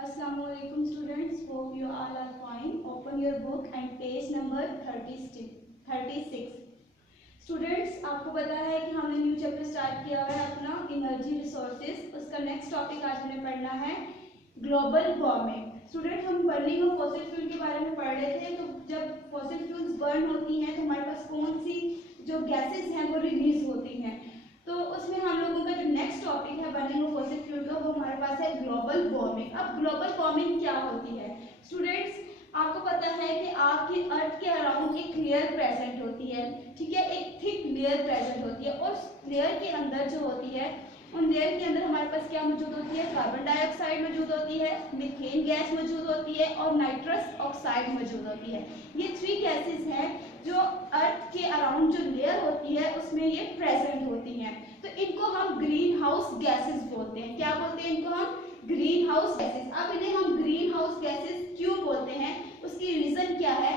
Assalamualaikum students, hope you all are fine. Open your book and page number 36. Students, आपको पता है कि हमने न्यू चैप्टर स्टार्ट किया हुआ है अपना एनर्जी रिसोर्सेज। उसका नेक्स्ट टॉपिक आज हमें पढ़ना है ग्लोबल वार्मिंग। स्टूडेंट, हम बर्निंग ऑफ फॉसिल फ्यूल के बारे में पढ़ रहे थे। तो जब फॉसिल फ्यूल्स बर्न होती हैं तो हमारे पास कौन सी जो गैसेस हैं वो रिलीज होती हैं। तो उसमें हम लोगों का जो नेक्स्ट टॉपिक है बर्निंग ऑफ फॉसिल फ्यूल का, वो हमारे पास है ग्लोबल वार्मिंग। अब ग्लोबल वार्मिंग क्या होती है स्टूडेंट्स? आपको पता है कि आपकी अर्थ के अराउंड एक लेयर प्रेजेंट होती है, ठीक है, एक थिक लेयर प्रेजेंट होती है। और लेयर के अंदर जो होती है, उन लेयर के अंदर हमारे पास क्या मौजूद होती है? कार्बन डाइऑक्साइड मौजूद होती है, मीथेन गैस मौजूद होती है और नाइट्रस ऑक्साइड मौजूद होती है। ये थ्री गैसेस हैं जो अर्थ के अराउंड जो लेयर होती है उसमें ये प्रेजेंट होती हैं। तो इनको हम ग्रीन हाउस गैसेस बोलते हैं। क्या बोलते हैं इनको? हम ग्रीन हाउस गैसेस। अब इन्हें हम ग्रीन हाउस गैसेस क्यों बोलते हैं, उसकी रीजन क्या है?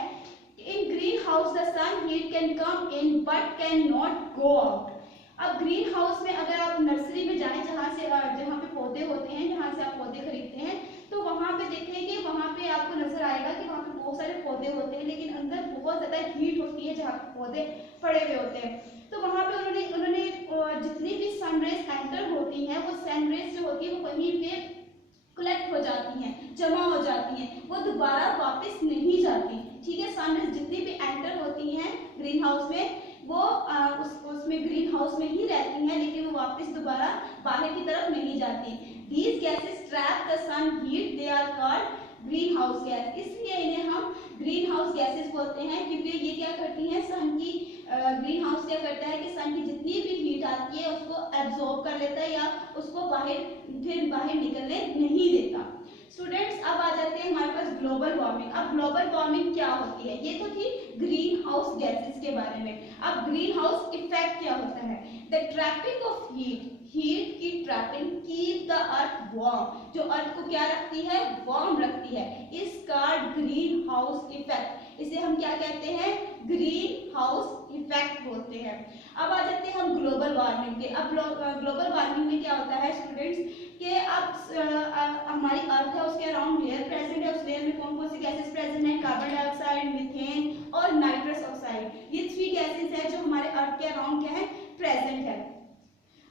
In greenhouse the sun heat can come in but can not go out. अब ग्रीन हाउस में अगर आप नर्सरी में जाएं, जहाँ पे पौधे होते हैं, जहाँ से आप पौधे खरीदते हैं, तो वहाँ पे देखेंगे, वहाँ पे आपको नजर आएगा कि वहाँ पे बहुत सारे पौधे होते हैं, लेकिन अंदर बहुत ज्यादा हीट होती है जहाँ पे पौधे पड़े हुए होते हैं। तो वहाँ पे उन्होंने जितनी भी सनरेज एंटर होती हैं, वो सनरेज जो होती है वो वहीं पे कलेक्ट हो जाती हैं, जमा हो जाती हैं, वो दोबारा वापस नहीं जाती। ठीक है, सनरेज जितनी भी एंटर होती हैं ग्रीन हाउस में, वो उसमें ग्रीन हाउस में ही रहती हैं, लेकिन वो वापस दोबारा बाहर की तरफ नहीं जाती। These gases trap the sun heat, they are called green house gas. इसलिए इन्हें हम ग्रीन हाउस गैसेस बोलते हैं, क्योंकि ये क्या करती हैं, सन की ग्रीन हाउस क्या करता है कि सन की जितनी भी हीट आती है उसको एब्जॉर्ब कर लेता है या उसको बाहर निकलने नहीं देता। स्टूडेंट्स, अब आ जाते हैं हमारे पास ग्लोबल वार्मिंग। अब ग्लोबल वार्मिंग क्या होती है? ये तो थी ग्रीन हाउस गैसेस के बारे में। अब ग्रीन हाउस इफेक्ट क्या होता है? द ट्रैपिंग ऑफ हीट की trapping keep the earth warm. जो अर्थ को क्या रखती है? वार्म रखती है। इसका ग्रीन हाउस इफेक्ट, इसे हम क्या कहते हैं? ग्रीन हाउस इफेक्ट बोलते हैं। अब आ जाते हैं हम ग्लोबल वार्मिंग के। अब ग्लोबल वार्मिंग में क्या होता है स्टूडेंट्स कि अब हमारी अर्थ है, उसके अराउंड लेयर प्रेजेंट है। उस लेयर में कौन कौन सी गैसेस प्रेजेंट है? कार्बन डाइऑक्साइड, मीथेन और नाइट्रस ऑक्साइड। ये थ्री गैसेस है जो हमारे अर्थ के अराउंड क्या है? प्रेजेंट है।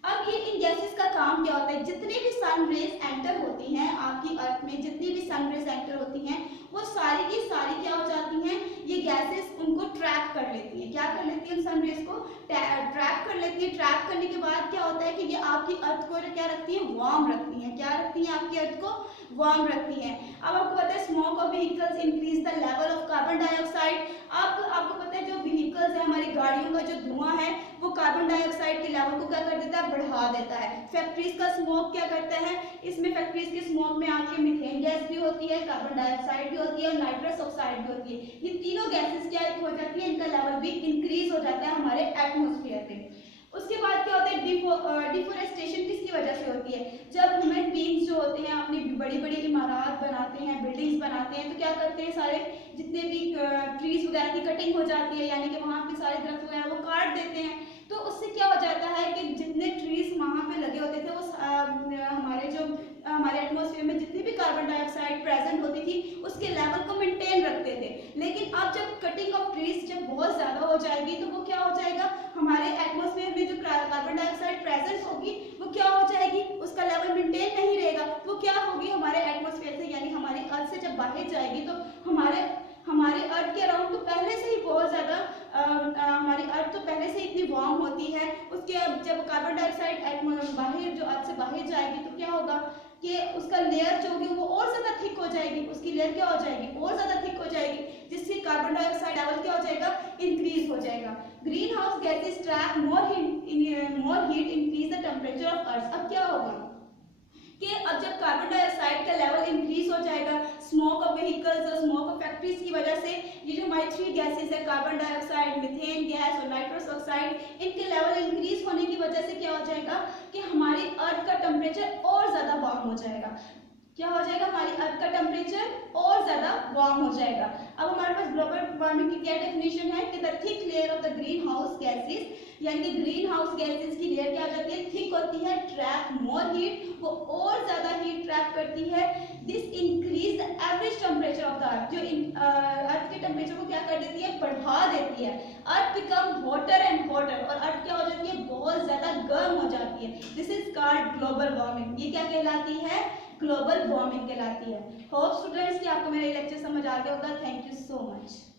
अब ये इन गैसेस का काम क्या होता है? जितनी भी सन रेज एंटर होती हैं आपकी अर्थ में, जितनी भी सन रेज एंटर होती हैं, वो सारी की सारी क्या हो जाती हैं? ये गैसेस उनको ट्रैप कर लेती हैं। क्या कर लेती हैं? सन रेज को ट्रैप कर लेती है। ट्रैप करने के बाद क्या होता है कि ये आपकी अर्थ को क्या रखती है? वार्म रखती हैं। क्या रखती हैं? आपकी अर्थ को वार्म रखती हैं। अब आपको पता है smoke of vehicles increase the level of carbon dioxide. अब आपको पता है जो व्हीकल्स है, हमारी गाड़ियों का जो धुआं है, वो कार्बन डाइऑक्साइड के लेवल को क्या कर देता है? बढ़ा देता है। फैक्ट्रीज का स्मोक क्या करता है? इसमें फैक्ट्रीज के स्मोक में आपके मीथेन गैस भी होती है, कार्बन डाइऑक्साइड भी होती है और नाइट्रस ऑक्साइड भी होती है। ये तीनों गैसेस क्या हो जाती है? इनका लेवल भी इंक्रीज हो जाता है हमारे एटमॉस्फेयर में। उसके बाद क्या होता है? डिफोरेस्टेशन किसकी वजह से होती है? जब ह्यूमन बीइंग्स जो होते हैं अपनी बड़ी बड़ी इमारत बनाते हैं, बिल्डिंग्स बनाते हैं, तो क्या करते हैं? सारे जितने भी ट्रीज वगैरह की कटिंग हो जाती है, यानी कि वहाँ पे सारे दरख्त वगैरह वो काट देते हैं। तो उससे क्या हो जाता है कि जितने ट्रीज वहाँ पे लगे होते थे, वो हमारे एटमॉस्फेयर में जितनी भी कार्बन डाइऑक्साइड प्रेजेंट होती थी उसके लेवल को मेंटेन रखते थे। लेकिन अब जब कटिंग ऑफ ट्रीज जब बहुत ज्यादा हो जाएगी तो वो क्या हो जाएगा? हमारे एटमॉस्फेयर में जो कार्बन डाइऑक्साइड प्रेजेंस होगी वो क्या हो जाएगी? उसका लेवल मेंटेन नहीं रहेगा। वो क्या होगी? हमारे एटमॉस्फेयर से, यानी हमारी अर्थ से जब बाहर जाएगी तो हमारे अर्थ के अराउंड तो पहले से ही बहुत ज्यादा हमारी अर्थ तो पहले से इतनी वार्म होती है। उसके जब कार्बन डाइऑक्साइड बाहर जो अर्थ से बाहर जाएगी तो क्या होगा कि उसका लेयर जो होगी वो और ज्यादा थिक हो जाएगी। उसकी लेयर क्या हो जाएगी? और ज्यादा थिक हो जाएगी, जिससे कार्बन डाइऑक्साइड लेवल क्या हो जाएगा? इंक्रीज हो जाएगा। Green house gases trap more heat increase the temperature of earth. अब क्या होगा कि अब जब कार्बन डाइऑक्साइड का लेवल इंक्रीज हो जाएगा, स्मोक ऑफ व्हीकल्स और स्मोक ऑफ फैक्ट्रीज की वजह से, ये जो हमारी थ्री गैसेस है, कार्बन डाइऑक्साइड, मीथेन गैस और नाइट्रस ऑक्साइड, इनके लेवल इंक्रीज होने की वजह से क्या हो जाएगा कि हमारी अर्थ का टेम्परेचर और ज्यादा वार्म हो जाएगा। क्या हो जाएगा? हमारी अर्थ का टेम्परेचर और ज्यादा वार्म हो जाएगा। अब हमारे पास ग्लोबल वार्मिंग की क्या डेफिनेशन है कि the thick layer of the green house gases, यानी कि ग्रीन हाउस गैसेस की लेयर क्या हो जाती है? थिक होती है, ट्रैप मोर हीट, वो और ज्यादा हीट ट्रैप करती है। This temperature of the earth, जो अर्थ के टेम्परेचर को क्या कर देती है, बढ़ा देती है। अर्थ बिकम हॉटर एंड हॉटर, और अर्थ क्या हो जाती है, बहुत ज्यादा गर्म हो जाती है। This is called global warming. ये क्या कहलाती है, ग्लोबल वार्मिंग कहलाती है। होप स्टूडेंट्स कि आपको मेरा लेक्चर समझ आ गया होगा। Thank you so much.